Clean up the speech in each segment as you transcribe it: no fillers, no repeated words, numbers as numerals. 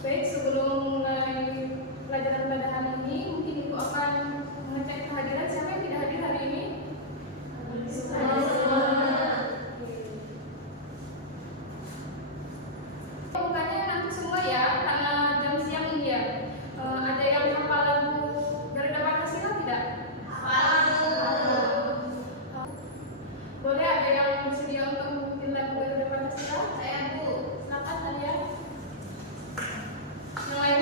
Baik, sebelum mulai pelajaran pada hari ini, mungkin Ibu akan mengecek kehadiran siapa yang tidak hadir hari ini. Bukannya nanti semua ya, karena jam siang ini ya. Ada yang hafal lagu Garuda Pancasila tidak? Boleh, ada yang bersedia untuk mengikuti lagu Garuda Pancasila? Saya, Bu. Silakan, Nadia. Mulai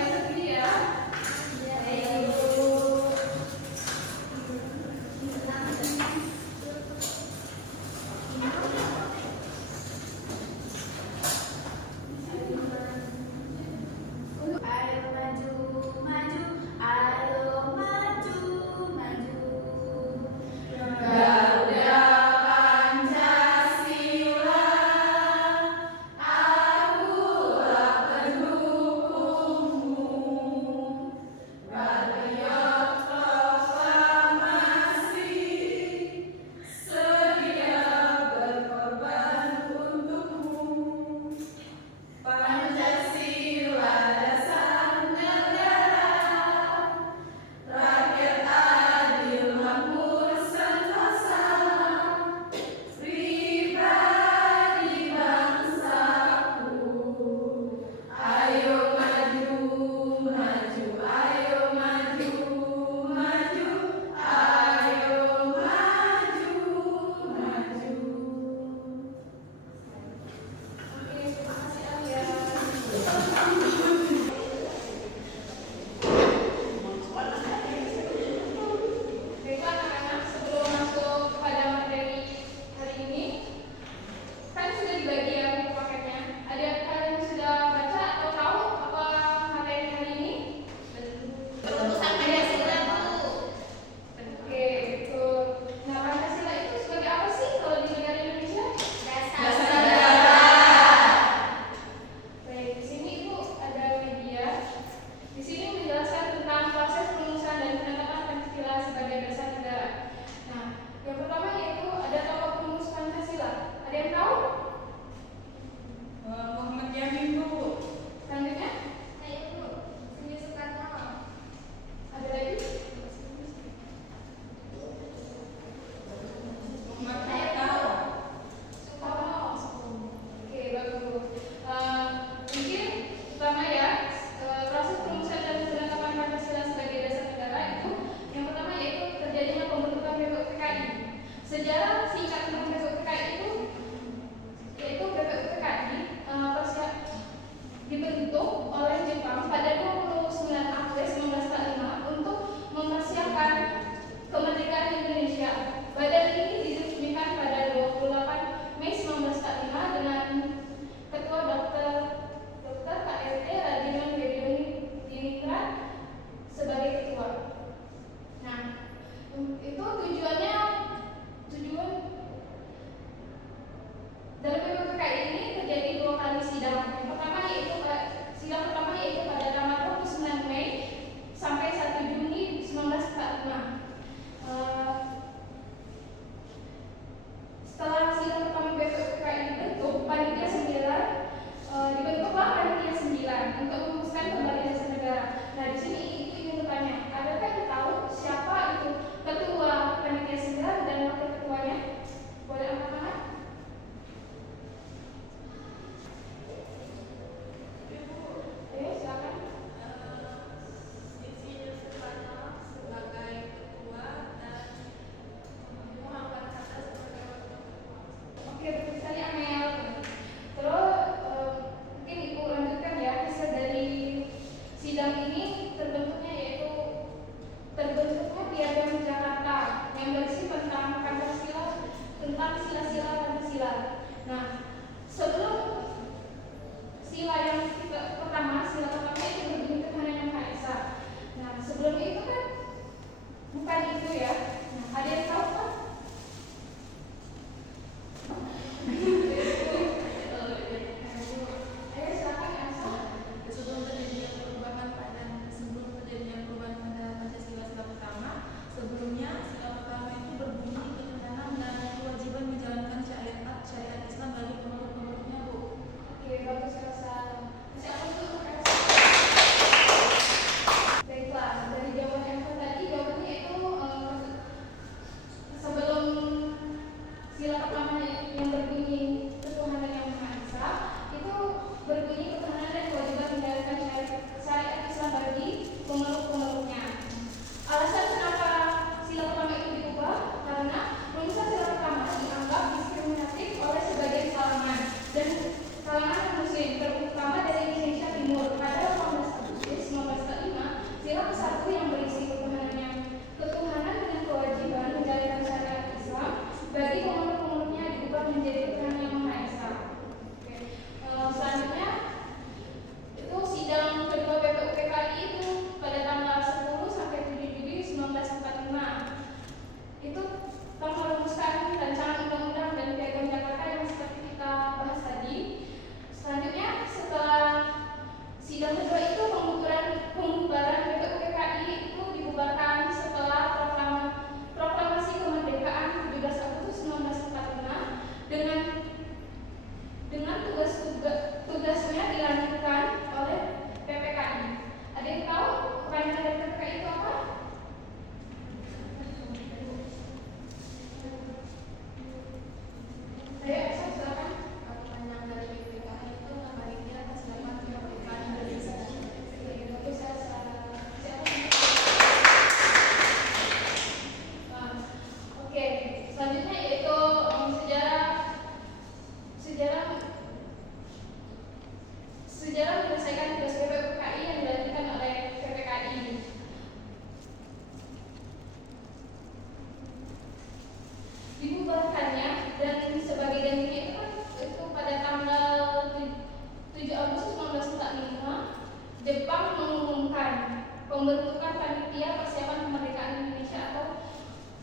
Jepang mengumumkan pembentukan Panitia Persiapan Kemerdekaan Indonesia atau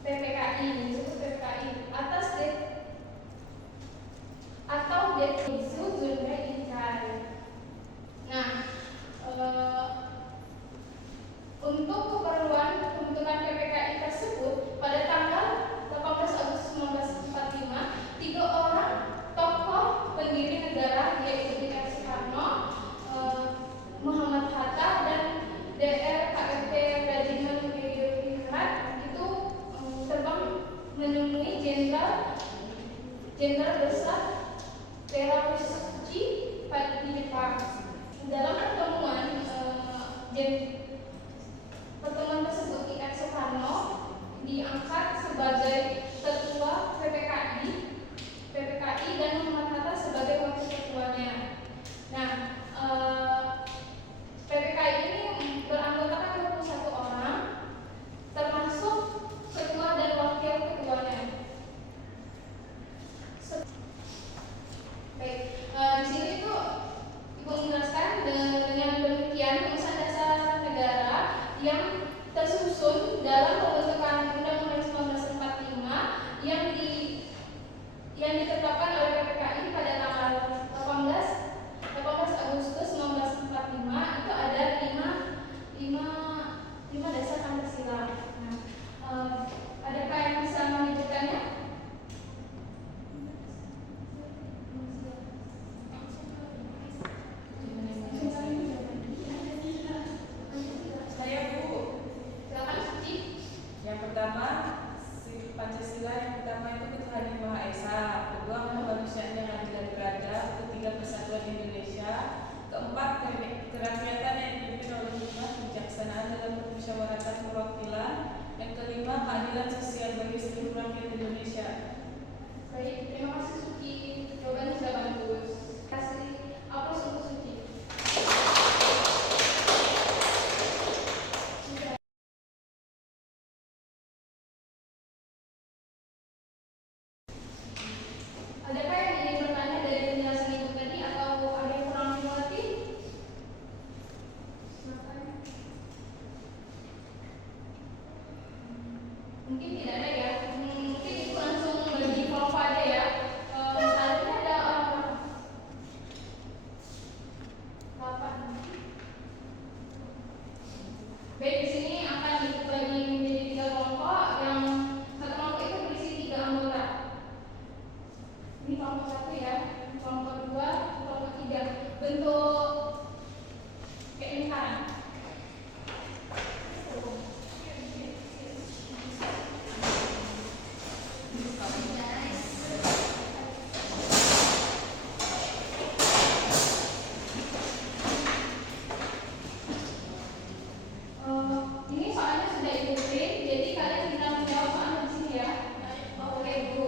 PPKI, disebut PPKI atas Dekisu Zunrei Inkai. Nah, untuk keperluan pembentukan PPKI tersebut pada tanggal 18 Agustus 1945, 3 orang tokoh pendiri negara yaitu D.R. Soekarno, Muhammad Hatta dan Dr. KFP Rajiman Dingrat itu terbang menemui Jenderal Besar Terauchi di Jepang. Dalam pertemuan tersebut D.R. Soekarno diangkat sebagai ketua PPKI dan Muhammad Hatta sebagai wakil ketuanya. Nah, PPKI ini beranggotakan 21 orang, termasuk ketua dan wakil ketuanya. Baik, di sini itu Ibu menjelaskan dengan demikian rumusan dasar negara yang tersusun dalam pembentukan Undang-Undang 1945 yang ditetapkan oleh PPKI pada tanggal 18 Agustus 1945 itu ada 5 dasar Pancasila. Nah, adakah yang bisa menyebutkannya? Saya, Bu. Silakan, Suci. Yang pertama, Pancasila yang pertama itu Ketuhanan Yang Maha Esa, kedua kemanusiaan yang adil dan beradab, ketiga persatuan Indonesia, keempat kerakyatan yang dipimpin oleh hikmah kebijaksanaan dalam permusyawaratan perwakilan, yang kelima keadilan sosial bagi seluruh rakyat Indonesia. Baik, terima kasih Suci. Jawabannya sudah bagus. Kasih aplaus untuk Suci. Adakah yang ingin bertanya dari penjelasan Ibu tadi atau ada yang kurang dimengerti? Mungkin tidak ada ya. Mungkin Ibu langsung bagi kelompok aja ya. Saat ini ada orang 8. Baik, di sini akan dibagi menjadi 3 kelompok. Yang satu kelompok itu berisi 3 anggota. Ini kelompok 1 ya, kelompok 2, kelompok 3. Bentuk kayak lingkaran. Ini soalnya sudah Ibu print, jadi kalian tinggal menjawab soalnya di sini ya. Oke, Bu.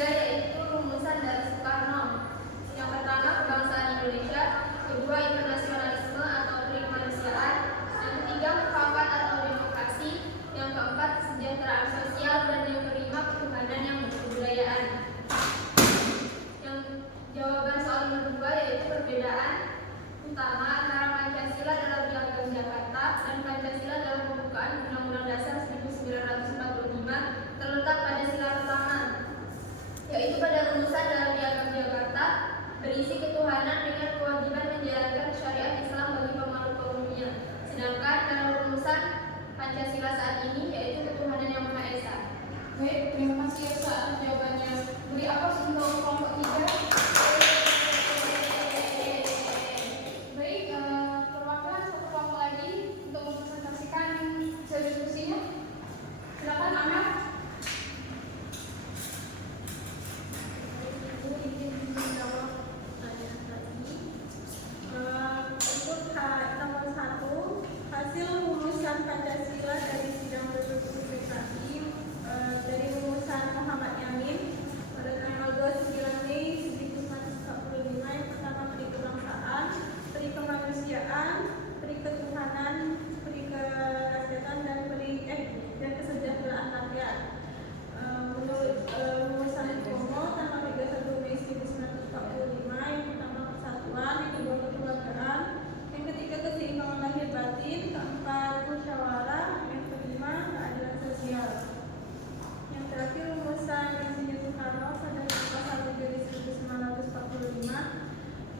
ketiga yaitu rumusan dari Soekarno. Yang pertama kebangsaan Indonesia, kedua internasionalisme atau kemanusiaan, yang ketiga mufakat atau demokrasi, yang keempat kesejahteraan sosial, dan yang kelima ketuhanan yang berkebudayaan. Yang jawaban soal nomor 2 yaitu perbedaan utama antara Pancasila dalam Piagam Jakarta dan Pancasila dalam pembukaan Undang-Undang Dasar 1945 terletak pada sila pertama, yaitu pada rumusan dalam Piagam Jakarta berisi ketuhanan dengan kewajiban menjalankan syariat Islam bagi pemeluk-pemeluknya. Sedangkan dalam rumusan Pancasila saat ini yaitu ketuhanan yang Maha Esa. Baik, terima kasih Elsa atas jawabannya. Beri aplaus untuk kelompok 3. Baik, perwakilan satu kelompok lagi untuk mempresentasikan hasil diskusinya. Silakan Ahmad. Untuk nomor 1, hasil rumusan Pancasila dari sidang berikut PKI dari rumusan Muhammad Yamin pada tanggal 29 Mei 1945. Yang pertama peri kebangsaan, peri kemanusiaan, peri ketuhanan, peri kerakyatan, dan kesejahteraan rakyat. Menurut rumusan Komo tanggal 31 Mei 1945, yang pertama persatuan, yang kedua kekeluargaan, yang ketiga keseimbangan lahir batin, keempat musyawarah, yang kelima keadilan sosial. Yang terakhir rumusan Insinyur Soekarno pada pasal 3 1945.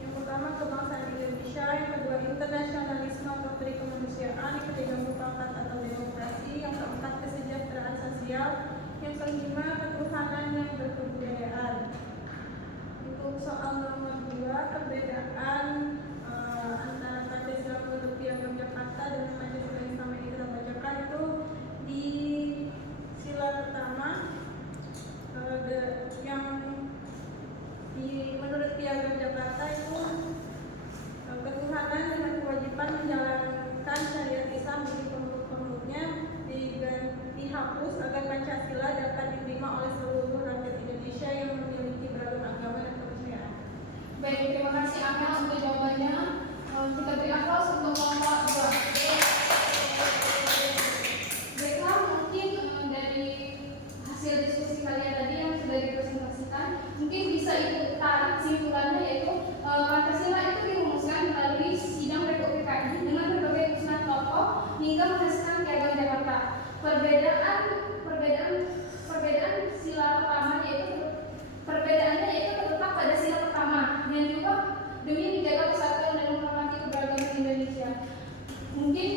Yang pertama kebangsaan Indonesia, yang kedua internasionalisme atau peri kemanusiaan, yang ketiga mufakat atau demokrasi, yang keempat kesejahteraan sosial, yang kelima ketuhanan yang berkebudayaan. Untuk soal nomor 2, perbedaan antara Pancasila menurut Piagam Jakarta dan Pancasila yang selama ini kita bacakan itu di sila pertama yang menurut Piagam Jakarta itu ketuhanan dengan kewajiban menjalankan syariat Islam bagi pemeluk-pemeluknya dihapus agar Pancasila dapat diterima oleh seluruh rakyat Indonesia yang memiliki beragam agama dan kepercayaan. Baik, terima kasih Ahmad untuk jawabannya. Kita beri aplaus untuk kelompok 2. Baiklah, mungkin dari hasil diskusi kalian tadi yang sudah dipresentasikan, mungkin bisa itu tarik simpulannya, yaitu Pancasila itu dirumuskan melalui sidang PKI dengan berbagai usulan tokoh hingga menghasilkan Piagam Jakarta. Perbedaan sila pertama perbedaannya yaitu terletak pada sila pertama yang juga demi menjaga persatuan dan menghormati keberagaman Indonesia. Mungkin